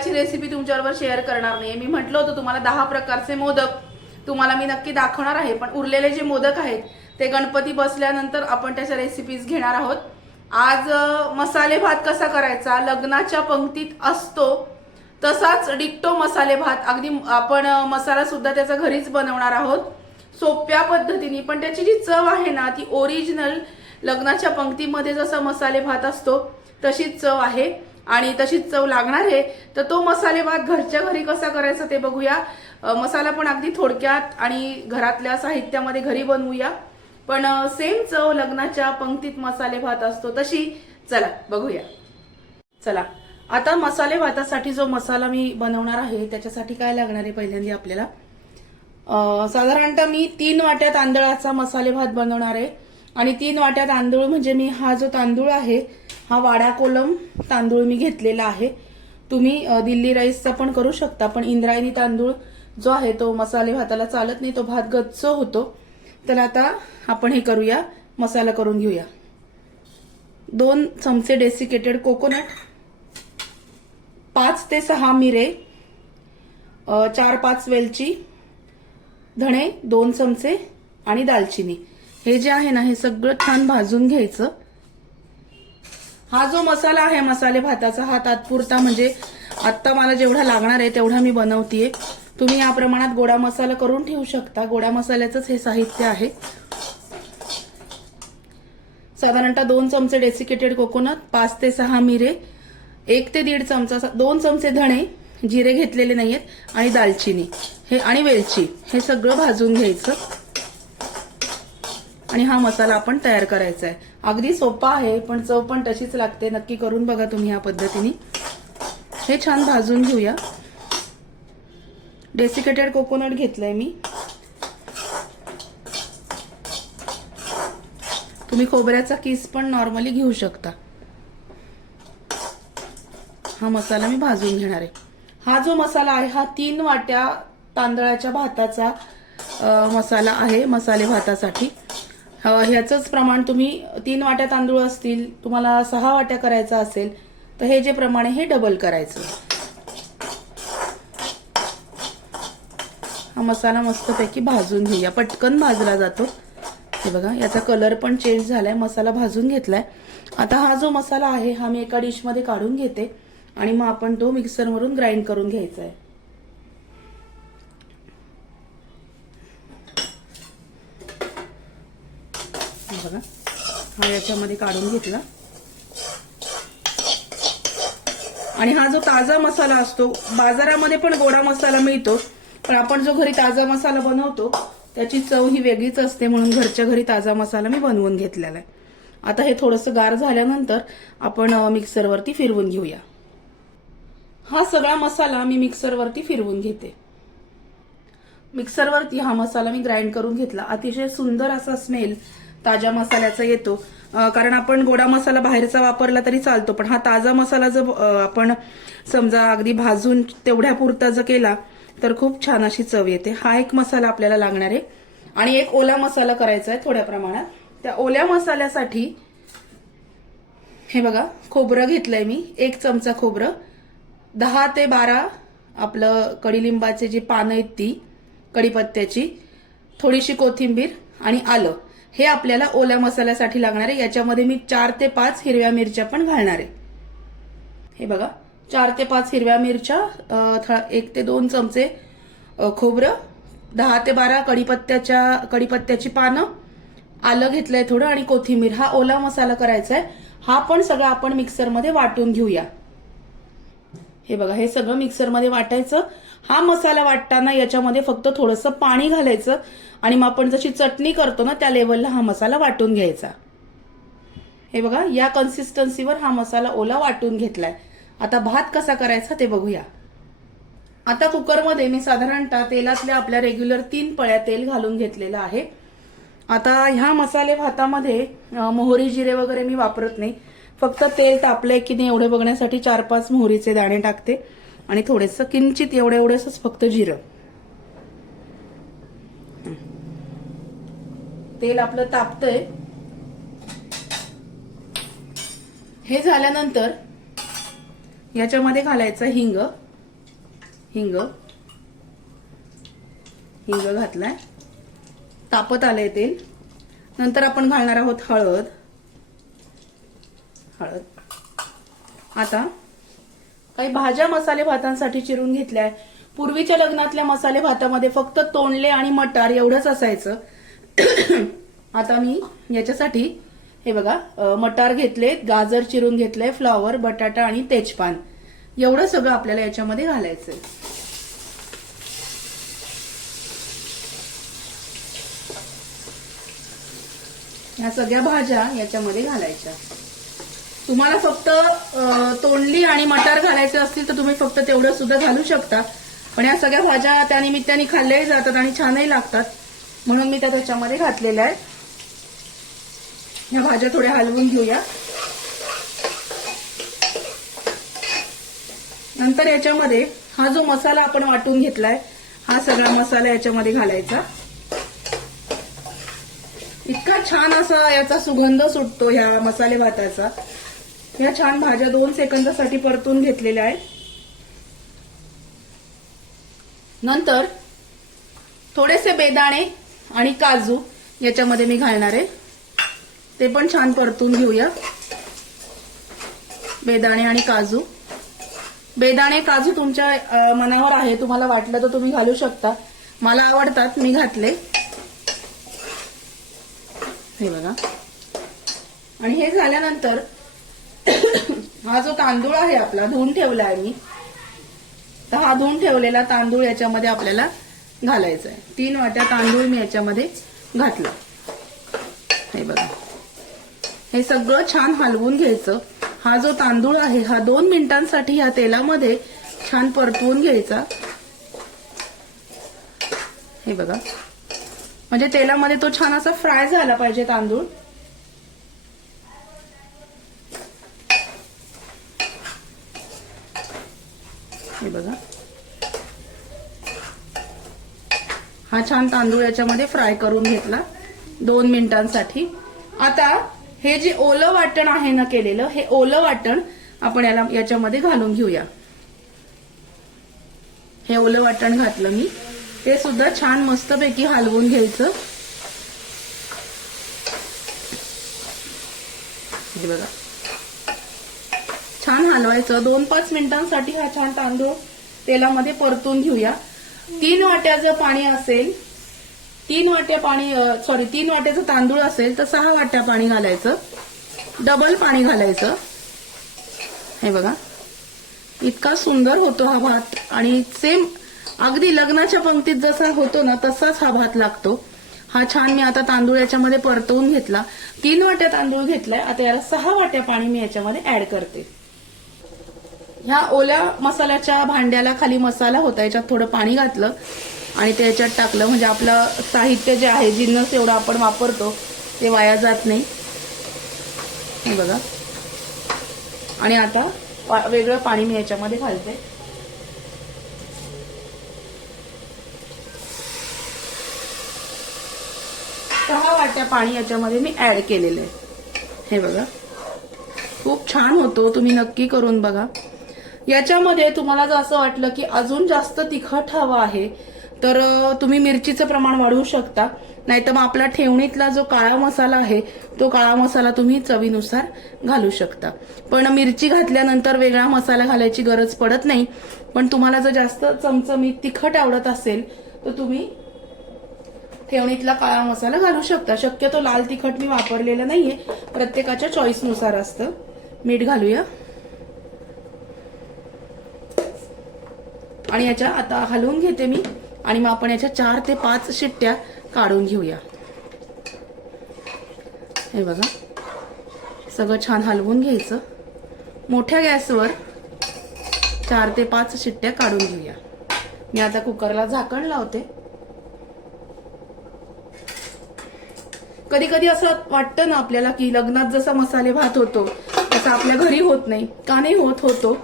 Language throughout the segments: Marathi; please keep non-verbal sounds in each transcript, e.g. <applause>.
मोदकाची रेसिपी तुमच्याबरोबर शेअर करणार नाही मी म्हटलं होतं तुम्हाला दहा प्रकारचे मोदक. तुम्हाला मी नक्की दाखवणार आहे पण उरलेले जे मोदक आहेत ते गणपती बसल्यानंतर आपण त्याच्या रेसिपीज घेणार आहोत. आज मसाले भात कसा करायचा? लग्नाच्या पंक्तीत असतो तसाच डिक्टो मसाले भात. अगदी आपण मसालासुद्धा मसाला सुद्धा त्याचा घरीच बनवणार आहोत. सोप्या पद्धतीने पण त्याची जी चव आहे ना ती ओरिजिनल लग्नाच्या पंक्तीमध्ये जसा मसाले भात असतो तशीच चव आहे. आणि तशीच चव लागणार आहे. तर तो मसाले भात घरच्या घरी कसा करायचा ते बघूया. मसाला पण अगदी थोडक्यात आणि घरातल्या साहित्यामध्ये घरी बनवूया. पण सेम चव लग्नाच्या पंक्तीत मसाले भात असतो तशी चला बघूया. चला आता मसाले भातासाठी जो मसाला मी बनवणार आहे त्याच्यासाठी काय लागणार आहे पहिल्यांदा आपल्याला? साधारणतः मी तीन वाट्या तांदळाचा मसाले भात बनवणार आहे. आणि तीन वाट्या तांदूळ म्हणजे मी हा जो तांदूळ आहे हा वाडा कोलम तांदूळ मी घेतलेला आहे. तुम्ही दिल्ली राईसचा पण करू शकता पण इंद्रायणी तांदूळ जो आहे तो मसाले भाताला चालत नाही तो भात गच्च होतो. तर आता आपण हे करूया मसाला करून घेऊया. दोन चमचे डेसिकेटेड कोकोनट पाच ते सहा मिरे चार पाच वेलची धणे दोन चमचे आणि दालचिनी. हे जे आहे ना हे सगळं छान भाजून घ्यायचं. हा जो मसाला आहे मसाले भाताचा हा तात्पुरता म्हणजे आत्ता मला जेवढा लागणार आहे तेवढा मी बनवतीये. तुम्ही या प्रमाणात गोडा मसाला करून ठेवू शकता. गोडा मसाल्याचंच हे साहित्य आहे. साधारणतः दोन चमचे डेसिकेटेड कोकोनट पाच ते सहा मिरे एक ते दीड चमचा दोन चमचे धणे जिरे घेतलेले नाहीयेत आणि दालचिनी. हे आणि वेलची. हे सगळं भाजून घ्यायचं. आणि हा मसाला आपण तयार करायचा आहे. अगदी सोपा आहे पण चव पण तशीच लागते. नक्की करून बघा तुम्ही ह्या पद्धतीने. हे छान भाजून घेऊया. डेसिकेटेड कोकोनट घेतलंय मी. तुम्ही खोबऱ्याचा किस पण नॉर्मली घेऊ शकता. हा मसाला मी भाजून घेणार आहे. हा जो मसाला आहे हा तीन वाट्या तांदळाच्या भाताचा मसाला आहे मसाले भातासाठी. ह्याचंच प्रमाण तुम्ही तीन वाट्या तांदूळ असतील तुम्हाला सहा वाट्या करायचा असेल तर हे जे प्रमाण आहे हे डबल करायचं. हा मसाला मस्तपैकी भाजून घेऊया. पटकन भाजला जातो. हे बघा याचा कलर पण चेंज झालाय. मसाला भाजून घेतलाय. आता हा जो मसाला आहे हा मी एका डिशमध्ये काढून घेते आणि मग आपण तो मिक्सरवरून ग्राइंड करून घ्यायचा आहे हे बघा हा याच्यामध्ये काढून घेतला. आणि हा जो ताजा मसाला असतो बाजारामध्ये पण गोडा मसाला मिळतो पण आपण जो घरी ताजा मसाला बनवतो त्याची चव ही वेगळीच असते म्हणून घरच्या घरी ताजा मसाला मी बनवून घेतलेला आहे. आता हे थोडंसं गार झाल्यानंतर आपण मिक्सरवरती फिरवून घेऊया. हा सगळा मसाला मी मिक्सरवरती फिरवून घेते. मिक्सरवरती हा मसाला मी ग्राइंड करून घेतला. अतिशय सुंदर असा स्मेल ताज्या मसाल्याचा येतो. कारण आपण गोडा मसाला बाहेरचा वापरला तरी चालतो पण हा ताजा मसाला जर आपण समजा अगदी भाजून तेवढ्या पुरता जर केला तर खूप छान अशी चव येते. हा एक मसाला आपल्याला लागणार आहे. आणि एक ओला मसाला करायचा आहे थोड्या प्रमाणात. त्या ओल्या मसाल्यासाठी हे बघा खोबरं घेतलंय मी. एक चमचा खोबरं. दहा ते बारा आपलं कडीलिंबाचे जी पानं आहेत ती कडीपत्त्याची थोडीशी कोथिंबीर आणि आलं. हे आपल्याला ओल्या मसाल्यासाठी लागणार आहे. याच्यामध्ये मी चार ते पाच हिरव्या मिरच्या पण घालणार आहे. हे बघा चार ते पाच हिरव्या मिरच्या एक ते दोन चमचे खोबरं दहा ते बारा कडीपत्त्याच्या कडीपत्त्याची पानं आलं घेतलंय थोडं आणि कोथिंबीर. हा ओला मसाला करायचा आहे. हा पण सगळं आपण मिक्सरमध्ये वाटून घेऊया. हे बघा हे सगळं मिक्सरमध्ये वाटायचं. हा मसाला वाटताना याच्यामध्ये फक्त थोडंसं पाणी घालायचं आणि मग आपण जशी चटणी करतो ना त्या लेवलला हा मसाला वाटून घ्यायचा. हे बघा या कन्सिस्टन्सीवर हा मसाला ओला वाटून घेतलाय. आता भात कसा करायचा ते बघूया. आता कुकरमध्ये मी साधारणतः तेलातल्या आपल्या रेग्युलर तीन पळ्या तेल घालून घेतलेलं आहे. आता ह्या मसाले भातामध्ये मोहरी जिरे वगैरे मी वापरत नाही. फक्त तेल तापलंय की नाही एवढे बघण्यासाठी चार पाच मोहरीचे दाणे टाकते. आणि थोडंसं किंचित एवढं एवढंच फक्त जिरं. तेल आपलं तापतंय. हे झाल्यानंतर याच्यामध्ये घालायचं हिंग. हिंग. हिंग घातलाय. तापत आलंय तेल. नंतर आपण घालणार आहोत हळद. हळद. आता काही भाज्या मसाले भातांसाठी चिरून घेतल्या पूर्वीच्या लग्नातल्या मसाले भातामध्ये फक्त तोंडले आणि मटार एवढंच असायचं. <coughs> आता मी याच्यासाठी हे बघा मटार घेतले गाजर चिरून घेतले फ्लॉवर बटाटा आणि तेजपान. एवढं सगळं आपल्याला याच्यामध्ये घालायचंय. या सगळ्या भाज्या याच्यामध्ये घालायच्या. तुम्हाला फक्त तोंडली आणि मटार घालायचे असतील तर तुम्ही फक्त तेवढं सुद्धा घालू शकता. पण या सगळ्या भाज्या त्या निमित्ताने खाल्ल्याही जातात आणि छानही लागतात. म्हणून मी त्या त्याच्यामध्ये घातलेल्या आहेत. ह्या भाज्या थोड्या हलवून घेऊया. नंतर याच्यामध्ये हा जो मसाला आपण वाटून घेतलाय हा सगळा मसाला याच्यामध्ये घालायचा. इतका छान असा याचा सुगंध सुटतो ह्या मसाले भाताचा. ह्या छान भाज्या दोन सेकंदासाठी परतून घेतलेल्या आहेत. नंतर थोडेसे बेदाणे आणि काजू याच्यामध्ये मी घालणार आहे. ते पण छान परतून घेऊया. बेदाणे आणि काजू. बेदाणे काजू तुमच्या मनावर आहे तुम्हाला वाटलं तर तुम्ही घालू शकता. मला आवडतात मी घातले. हे बघा. आणि हे झाल्यानंतर हा जो तांदूळ आहे आपला धुवून ठेवला आहे मी. तर हा धुवून ठेवलेला तांदूळ याच्यामध्ये आपल्याला घालायचा आहे तीन वाट्या तांदूळ मी याच्यामध्ये घातला. हे बघा. हे सगळं छान हलवून घ्यायचं. हा जो तांदूळ आहे हा दोन मिनिटांसाठी ह्या तेलामध्ये छान परतवून घ्यायचा. हे बघा. म्हणजे तेलामध्ये तो छान असा फ्राय झाला पाहिजे तांदूळ हे बघा हा छान तांदूळ याच्यामध्ये फ्राय करून घेतला. दोन मिनिटांसाठी. आता हे जे ओलं वाटण आहे ना केलेलं हे ओलं वाटण आपण याला याच्यामध्ये घालून घेऊया. हे ओलं वाटण घातलं मी. ते सुद्धा छान मस्तपैकी हलवून घ्यायचं. बघा. छान हलवायचं. दोन पाच मिनिटांसाठी हा छान तांदूळ तेलामध्ये परतून घेऊया. तीन वाट्या जर पाणी असेल तीन वाट्या पाणी सॉरी तीन वाट्याचं तांदूळ असेल तर सहा वाट्या पाणी घालायचं. डबल पाणी घालायचं. हे बघा. इतका सुंदर होतो हा भात. आणि सेम अगदी लग्नाच्या पंक्तीत जसा होतो ना तसाच हा भात लागतो. हा छान मी आता तांदूळ याच्यामध्ये परतवून घेतला. तीन वाट्या तांदूळ घेतलाय. आता याला सहा वाट्या पाणी मी याच्यामध्ये ऍड करते. ह्या ओल्या मसाल्याच्या भांड्याला खाली मसाला होता याच्यात थोडं पाणी घातलं आणि ते याच्यात टाकलं. म्हणजे आपलं साहित्य जे आहे जिन्नस एवढं आपण वापरतो ते वाया जात नाही. हे बघा. आणि आता वेगळं पाणी मी याच्यामध्ये घालते. सहा वाट्या पाणी याच्यामध्ये मी ऍड केलेलं आहे. हे बघा. खूप छान होतो तुम्ही नक्की करून बघा. याच्यामध्ये तुम्हाला जर असं वाटलं की अजून जास्त तिखट हवं आहे तर तुम्ही मिरचीचं प्रमाण वाढवू शकता. नाहीतर मग आपला ठेवणीतला जो काळा मसाला आहे तो काळा मसाला तुम्ही चवीनुसार घालू शकता. पण मिरची घातल्यानंतर वेगळा मसाला घालायची गरज पडत नाही. पण तुम्हाला जर जास्त चमचमीत तिखट आवडत असेल तर तुम्ही ठेवणीतला काळा मसाला घालू शकता. शक्यतो लाल तिखट मी वापरलेलं नाहीये. प्रत्येकाच्या चॉईसनुसार असतं. मीठ घालूया. आणि याच्या आता हलवून घेते मी. आणि मग आपण याच्या चार ते पाच शिट्ट्या काढून घेऊया. हे बघा. सगळं छान हलवून घ्यायचं. मोठ्या गॅसवर चार ते पाच शिट्ट्या काढून घेऊया. मी आता कुकरला झाकण लावते. कधी कधी असं वाटतं ना आपल्याला की लग्नात जसा मसाले भात होतो तसा आपल्या घरी होत नाही. का नाही होत होतो.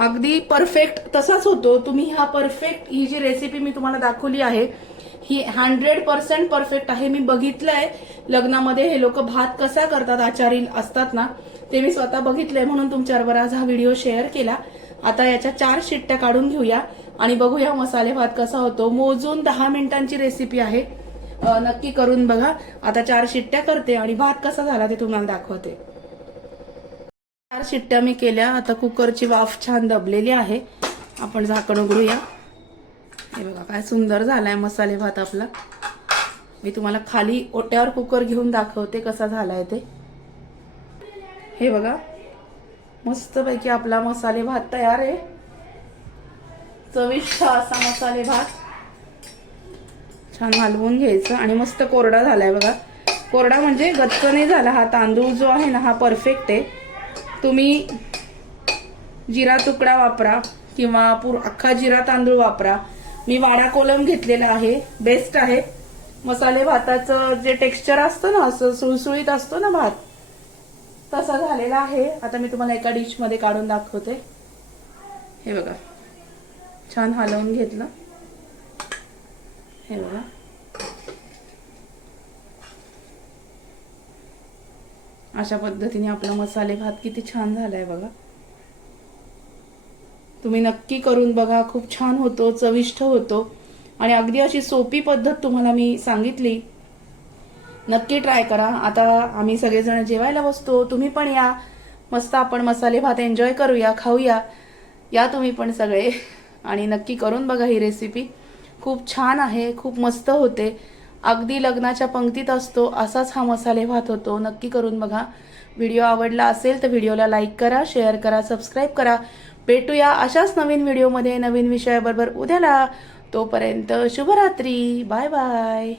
अगदी परफेक्ट तसाच होतो. तुम्ही हा परफेक्ट ही जी रेसिपी मी तुम्हाला दाखवली आहे ही हंड्रेड पर्सेंट परफेक्ट आहे. मी बघितलंय लग्नामध्ये हे लोक भात कसा करतात आचारी असतात ना ते मी स्वतः बघितलंय म्हणून तुमच्याबरोबर आज हा व्हिडिओ शेअर केला. आता याच्या चार शिट्ट्या काढून घेऊया आणि बघूया मसाले भात कसा होतो. मोजून दहा मिनिटांची रेसिपी आहे. नक्की करून बघा. आता चार शिट्ट्या करते आणि भात कसा झाला ते तुम्हाला दाखवते. चार शिट्ट्या मी केल्या. आता कुकरची वाफ छान दबलेली आहे. आपण झाकण उघडूया. हे बघा काय सुंदर झालाय मसाले भात आपला. मी तुम्हाला खाली ओट्यावर कुकर घेऊन दाखवते कसा झालाय ते. हे बघा मस्तपैकी आपला मसाले भात तयार आहे. चविष्ट असा मसाले भात. छान हलवून घ्यायचं आणि मस्त कोरडा झालाय बघा. कोरडा म्हणजे गच्च नाही झाला. हा तांदूळ जो आहे ना हा परफेक्ट आहे. तुम्ही जिरा तुकडा वापरा किंवा पूर अख्खा जिरा तांदूळ वापरा. मी वाडा कोलम घेतलेला आहे. बेस्ट आहे. मसाले भाताचं जे टेक्स्चर असतं ना असं सुळसुळीत असतो ना भात तसा झालेला आहे. आता मी तुम्हाला एका डिशमध्ये काढून दाखवते. हे बघा. छान हलवून घेतलं. हे बघा. अशा पद्धतीने आपला मसाले भात किती छान झालाय बघा. तुम्ही नक्की करून बघा खूप छान होतो चविष्ट होतो. आणि अगदी अशी सोपी पद्धत तुम्हाला मी सांगितली. नक्की ट्राय करा. आता आम्ही सगळेजण जेवायला बसतो. तुम्ही पण या. मस्त आपण मसाले भात एन्जॉय करूया खाऊया. या तुम्ही पण सगळे. आणि नक्की करून बघा ही रेसिपी. खूप छान आहे खूप मस्त होते. अगदी लग्नाच्या पंक्तीत असतो असाच हा मसाले भात होतो. नक्की करून बघा. व्हिडिओ आवडला असेल तर व्हिडिओला लाईक करा शेअर करा सबस्क्राईब करा. भेटूया अशाच नवीन व्हिडिओमध्ये नवीन विषयाबरोबर उद्याला. तोपर्यंत शुभरात्री. Bye bye.